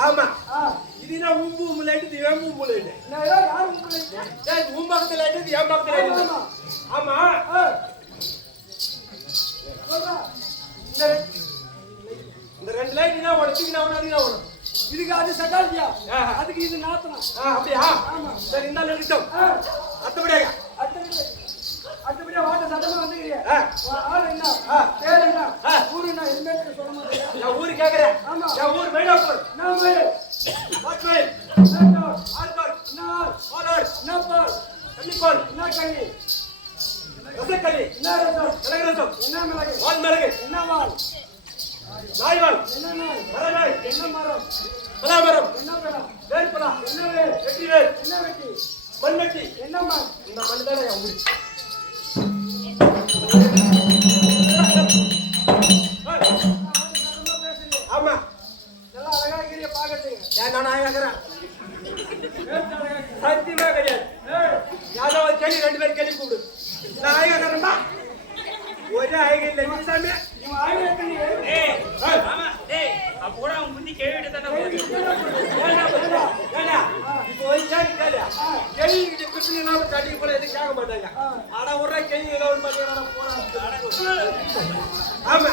ஆமா இதுனா உம்பு முளைட்டு ஏம்பு முளைட்டு நான் யார் முளைட்டு டேய் உம்பு பக்கத்துல இருந்து ஏம்பு பக்கத்துல ஆமா இந்த ரெண்டு லைட் என்ன ஓடுது நான் ஓடுனா ஓடும் இதுக்கு அது சட்டாலியா அதுக்கு இது நாத்தனா அப்படியே ஆமா சரி இந்த லெட்டோ அத்தபடியா அடுத்தபடியா வாட்ட சட்டமா வந்துக்கிறியா ஆள் என்ன பேர் என்ன ஊரு என்ன ஹெல்மெட் சொல்ல மாட்டேன் நான் ஊரு கேக்குறேன் ஆமா நான் ஊர் மயிலாப்பூர் நான் வாட்ச்மேன் ஆல்கால் என்ன ஆலர் என்ன பால் கள்ளிப்பால் என்ன கண்ணி ரசக்கள்ளி என்ன ரசம் மிளகு ரசம் என்ன மிளகு வால் மிளகு என்ன வால் நாய் வால் என்ன நாய் மரநாய் என்ன மரம் பலாமரம் என்ன பழம் வேர்பலா என்ன வேல் வெட்டி வேர் என்ன வெட்டி மண்வெட்டி என்ன மண் இந்த மண் தானே உங்களுக்கு ஆமா நல்லா அழகா இருக்கிறீங்க பாக்கிறதுக்கு ஏன் நான் ஆயாக்கிறேன் சத்தியமா கிடையாது யாரோ ஒரு கேள்வி 2 பேர் கேள்வி கூப்பிடு நான் ஆயாக்கிறேன்பா ஒரே ஆயக இல்லை நீ சாமி இவன் ஆய்வு பண்ணி ஆமா டேய் அப்ப கூட அவன் முந்தி கேவிட்டு தானே போகுது ஏண்டா இப்போ ஒரு கேள்வி கேளு கேள்வி கிட்ட குடுத்து நாம தட்டி போல எதுவும் கேட்க மாட்டாங்க ஆனா ஒரு கேள்வி ஏதோ ஒரு பாத்தீங்கன்னா போறான் ஆமா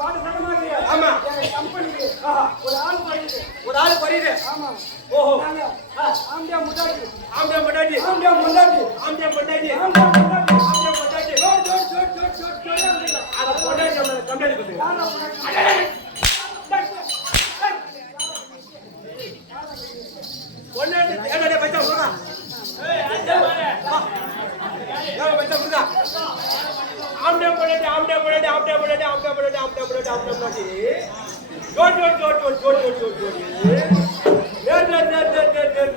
வாட்ட சட்டமா இருக்கிறியா ஆமா எங்க கம்பெனிக்கு ஒரு ஆள் போயிடுது ஒரு ஆள் பரியுது ஆமா ஓஹோ நாங்க ஆம்பியா முட்டாடி ஆம்பியா மண்டாடி ஆம்பியா முட்டாடி ஆம்பியா மண்டாடி ஆம்பியா முட்டாடி ஆம்பியா மண்டாடி ஜோட் ஜோட் ஜோட் ஜோட் ஜோட் ஜோட் அத பொண்டாடி நம்ம கம்பெனி பண்ணுங்க யாரா முட்டாடி பொண்டாடி ஏடா பச்சா போடா ஏய் பச்சா போடா ஆம்பியா மண்டாடி ஆம்பியா மண்டாடி ஆம்பியா மண்டாடி ஆம்பியா மண்டாடி ஆம்பியா மண்டாடி ஆம்பியா மண்டாடி ஜோட் ஜோட் ஜோட் ஜோட் ஜோட் ஜோட்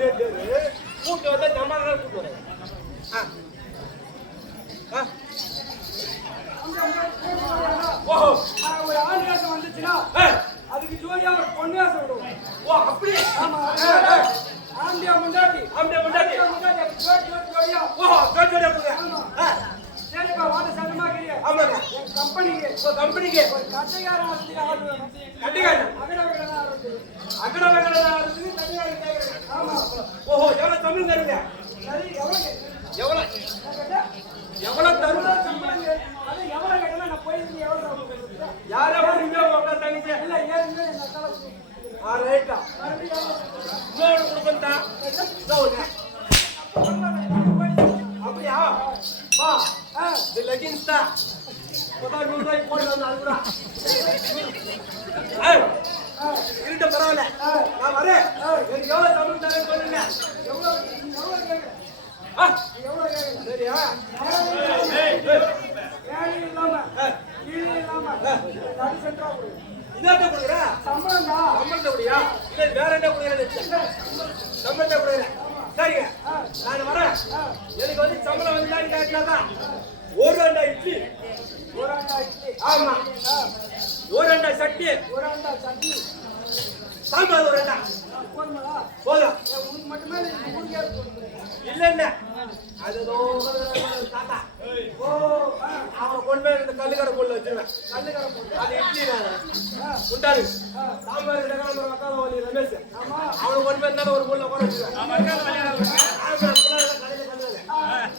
ஜோட் கூட்டு வந்து நம்மளால கூட்டு வரேன் ஓஹோ ஒரு ஆண் வேஷம் வந்துச்சுன்னா அதுக்கு ஜோடியா ஒரு பொண்ணு வேஷம் விடுவோம் ஓ அப்படி ஆமா ஆம்பியா முட்டாடி ஆம்பியா மண்டாடி முட்டாடி ஜோட் ஜோட் ஜோடியா ஓஹோ ஜோட் ஜோட் போங்க சரிப்பா வாட்ட சட்டமா இருக்கிறியா ஆமாங்க என் கம்பெனிக்கு உங்க கம்பெனிக்கு ஒரு கட்டைக்காரன் வசதிக்கு ஆள் வேணும் கட்டிக்காரன் அகட விகடனா இருக்கு அகட வெங்கடா கட்டிக்காரன் கேக்குறேன் ஆமா ஓஹோ எவ்வளவு தமிழ் தருங்க சரி எவ்வளவு எவ்வளவு நான் கேட்டேன் எவ்வளவு தருங்க அது எவ்வளவு கேட்டா நான் போயிருந்து எவ்வளவு யாரோ நீங்க உங்க தங்கச்சி இல்ல ஏற்கனவே எங்க அக்கால ஆ ரைட்டா இன்னொரு குடும்பம் அப்படியா பா இந்த லெகின்ஸ் தான் இப்பதான் 100 ரூபாய்க்கு போட்டு அது கூட இருட்ட பரவாயில்ல நான் வரேன் எனக்கு எவ்வளவு தமிழ் தரேன்னு சொல்லுங்க எவ்வளவு கேக்குறேன் எவ்வளவு கேக்குறேன் சரியா வேலை இல்லாம கீழே இல்லாம அது சென்ட்ரா கொடு இதாட்ட கொடுக்குற சம்பளம் தான் சம்பளத்தை கொடுயா இல்லை வேற என்ன கொடுக்குறேன் சம்பளத்தை கொடுக்குறேன் சரிங்க நான் வரேன் எனக்கு வந்து சம்பளம் வந்து கேட்கலாம் ஒரு அண்டா இட்லி ஒரு அண்டா இட்லி ஆமா ஒரு அண்டா சட்னி ஒரு அண்டா சட்னி சாம்பார் ஒரு அண்டா போதுமாடா போதும் உனக்கு மட்டுமே ஊருக்கே போடுறேன் இல்ல என்ன அது தாத்தா ஓ அவன் கொண்டு போய் இந்த கல்லுக்கடை பொருள் வச்சிருவேன் கல்லுக்கரை போட்டு அது இட்லி உண்டாரு சாம்பார் மக்கால வலி ரமேஷ் அவனுக்கு கொண்டு போய் இருந்தாலும் ஒரு பொருளை உட்கார வச்சிருவேன்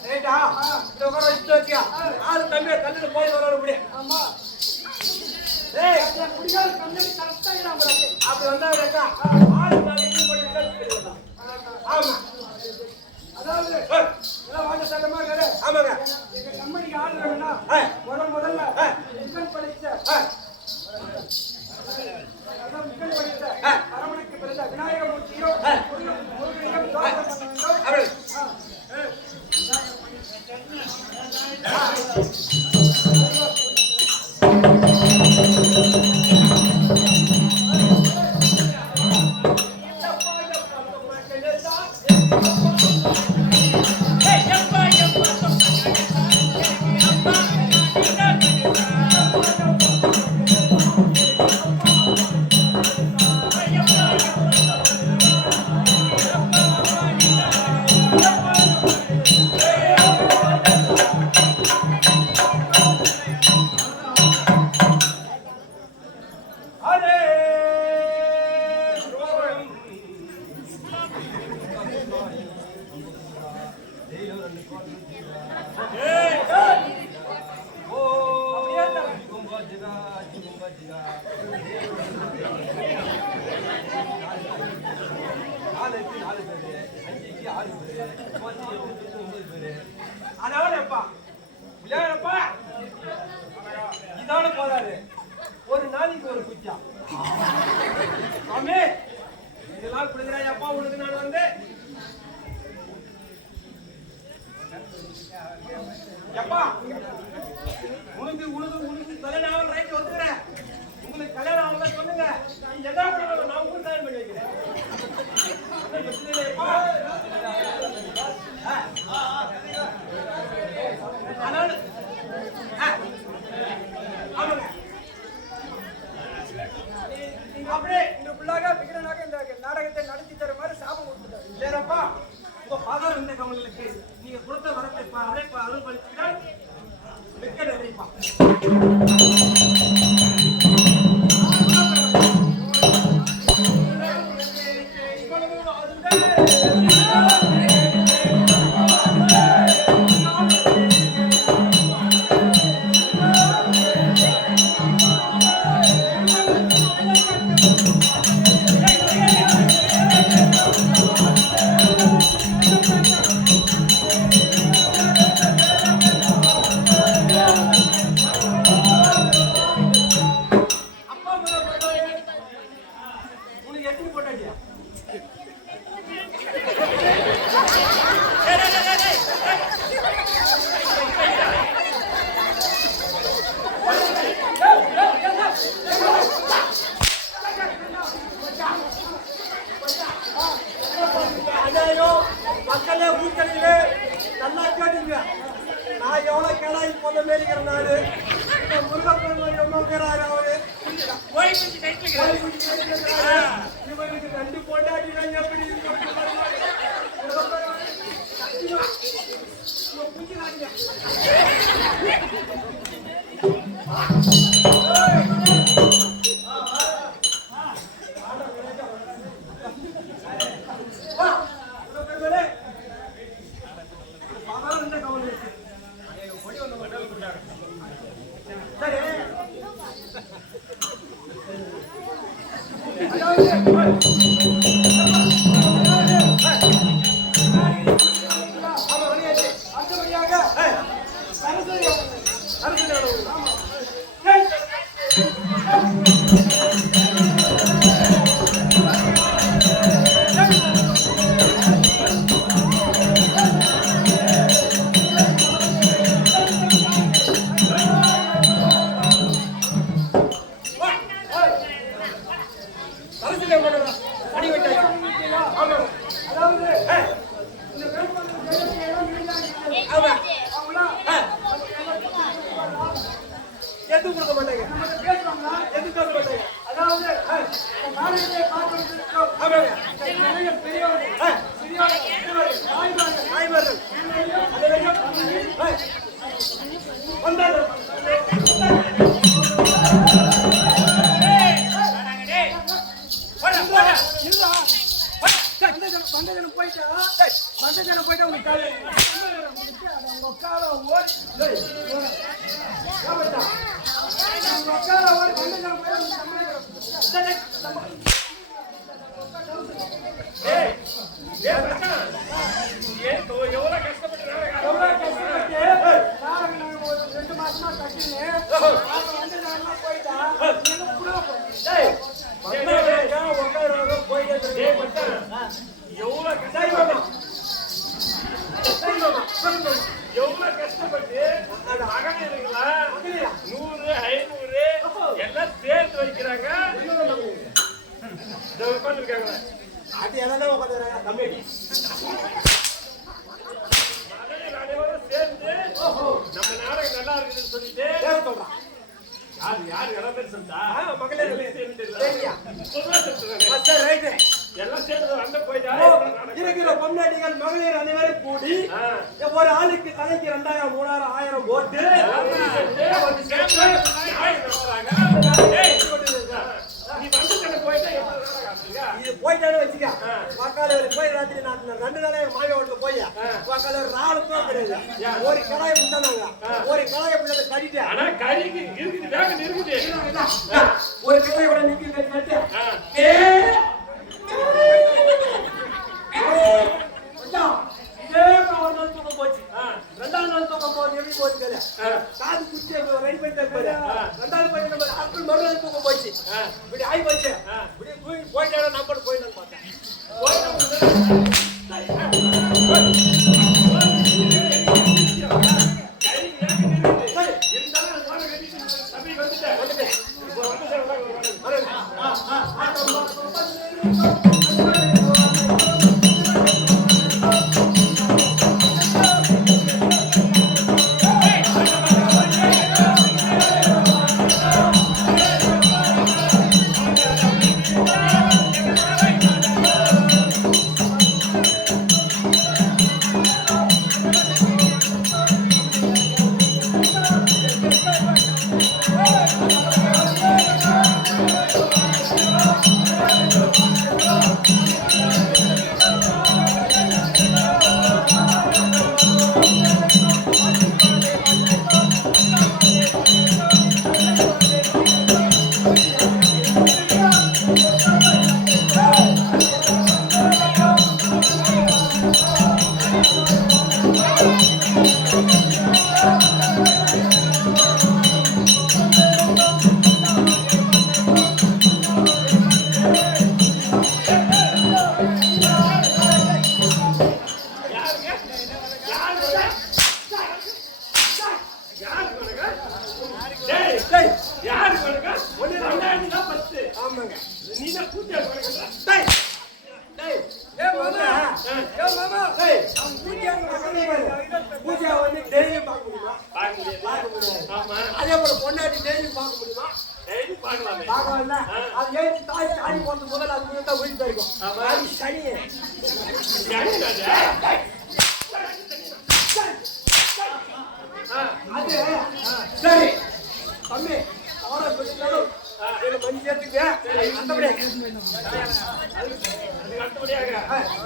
ரைட்டா இந்த உட்கார வச்சுட்டு வச்சியா ஆளு தம்பி கல்லுல போய் வர முடியும் ஆமா ஏய் முடியாத கம்பெனி கரெக்டா இருக்கு அப்படி வந்தாருக்கா ஆளு நாளைக்கு போட்டு ஆமா அதாவது எல்லாம் வாட்ட சட்டமா கேடு ஆமாங்க எங்க கம்பெனிக்கு ஆள் வேணும்னா முதல்ல முக்கன் படிச்ச அரமணைக்கு பிறந்த விநாயகமூர்த்தியோ முருகனையும் தோற்றம் பண்ண வேண்டும் இதான போறாரு ஒரு நாளைக்கு ஒரு குச்சா ஆமே எல்லாம் கொடுக்குறேன் அப்பா உனக்கு நான் வந்து எப்பா உனக்கு உனக்கு உனக்கு கல்யாணம் ஆகல ரைட் ஒத்துக்கிறேன் உங்களுக்கு கல்யாணம் ஆகல சொல்லுங்க நீ எதா பண்ணணும் நான் உங்களுக்கு கல்யாணம் பண்ணி வைக்கிறேன் பிரச்சனை இல்லையப்பா அதனால ஆமாங்க அப்படியே இந்த பிள்ளாக விக்கிரனாக இந்த நாடகத்தை நடத்தி தர மாதிரி சாபம் கொடுத்துட்டாரு. இல்லையப்பா உங்க பாதாள இந்த கமலுக்கு நீங்க கொடுத்த வரத்தை அழைப்பு அருள் பலித்தால் மிக்க நன்றிப்பா. மக்களே ஊக்கடிகளே நல்லா கேட்டுங்க. நான் எவ்வளவு கேளாய் போத மேலிக்கிற நாடு இந்த முருகப்பெருமான் எவ்வளவு பேராரு அவரு இவருக்கு 2 பொண்டாட்டிகள் எப்படி எதுவும் கொடுக்க மாட்டாங்க. எதுவும் பேச மாட்டாங்க. அதாவது நாடகத்தை பார்த்து பெரியவர்கள் தாய்மார்கள் வந்தார்கள். மந்தஜனம் போயிட்டா உங்களுக்கு உங்க கால ஓடி எவ்வளவு கஷ்டப்பட்டு 2 மாசமா கட்டினேன் போயிட்டா எவ்வளவு கஷ்டப்பட்டு மகளிர்களா 100 500 எல்லாம் சேர்த்து வைக்கிறாங்க. உட்காந்துருக்காங்க அது என்ன உட்காந்துறாங்க தம்பி மகளிர் அனைவரும் சேர்ந்து நம்ம நாடகம் நல்லா இருக்குதுன்னு சொல்லிட்டு சொல்றான். யாரு எல்லாம் பேர் சொல்லிட்டா மகளிர் எல்லாம் சேர்ந்து அந்த போயிட்டா இருக்கிற பொன்னாட்டிகள் மகளிர் அனைவரும் கூடி ஒரு ஆளுக்கு தலைக்கு 2000 3000 1000 போட்டு இது போயிட்டானு வச்சுக்க மக்கால போய் ராத்திரி 2 நாளே மாவி ஓட்டுல போய் மக்கால ஒரு 4 பேர் கிடையாது. ஒரு கடாயை புட்டானாங்க. ஒரு கடாயை புட்டதை கட்டிட்டு ஆனா கறிக்கு இருக்குது வேக இருக்குது ஒரு கடாயை கூட நிக்கி கட்டி போச்சு. 2ஆம் நாள் தூக்கம் போகுது. எப்படி போச்சு காது குச்சி ரெடி பண்ணிட்டு போயிடு. 2வது பையன் மறுநாள் தூக்கம் போச்சு. இப்படி ஆகி போச்சு. இப்படி தூங்கி போயிட்டாலும் நம்பர் போயிடலான்னு பார்த்தேன். அதே போல பொண்டாட்டி டெய்லி பார்க்க முடியுமா? பார்க்கலாம்ல. அது ஏன் தாய் சாணி போட்டு முதல்ல அது முன்னாடி வீட்டு இருக்கும். அது சனி. அது சரி தம்பி அவரை பேசினாலும் மணி சேர்த்துக்க அடுத்தபடியாக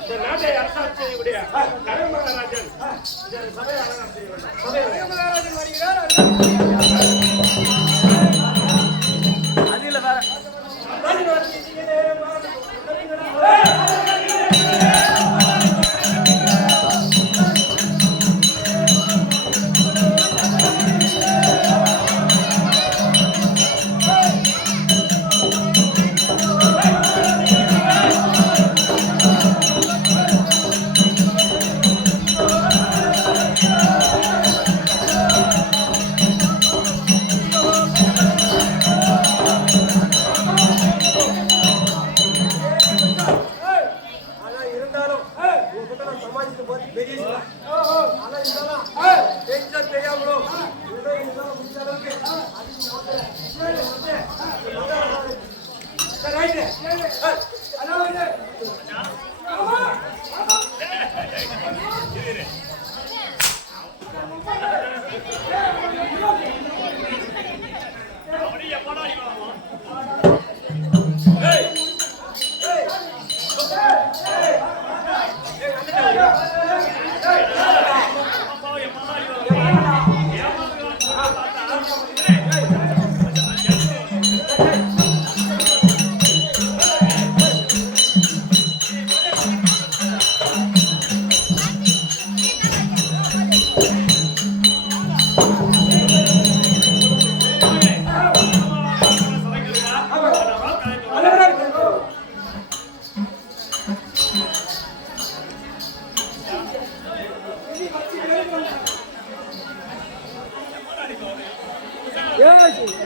இந்த நாட்டை அரசாட்சி செய்யக்கூடிய கரமகாராஜன் சபையை அலங்காரம் செய்ய வேண்டும். வருகிறார். அதில் வேற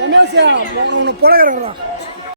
ரமேஷ் உன்னை போடகிறா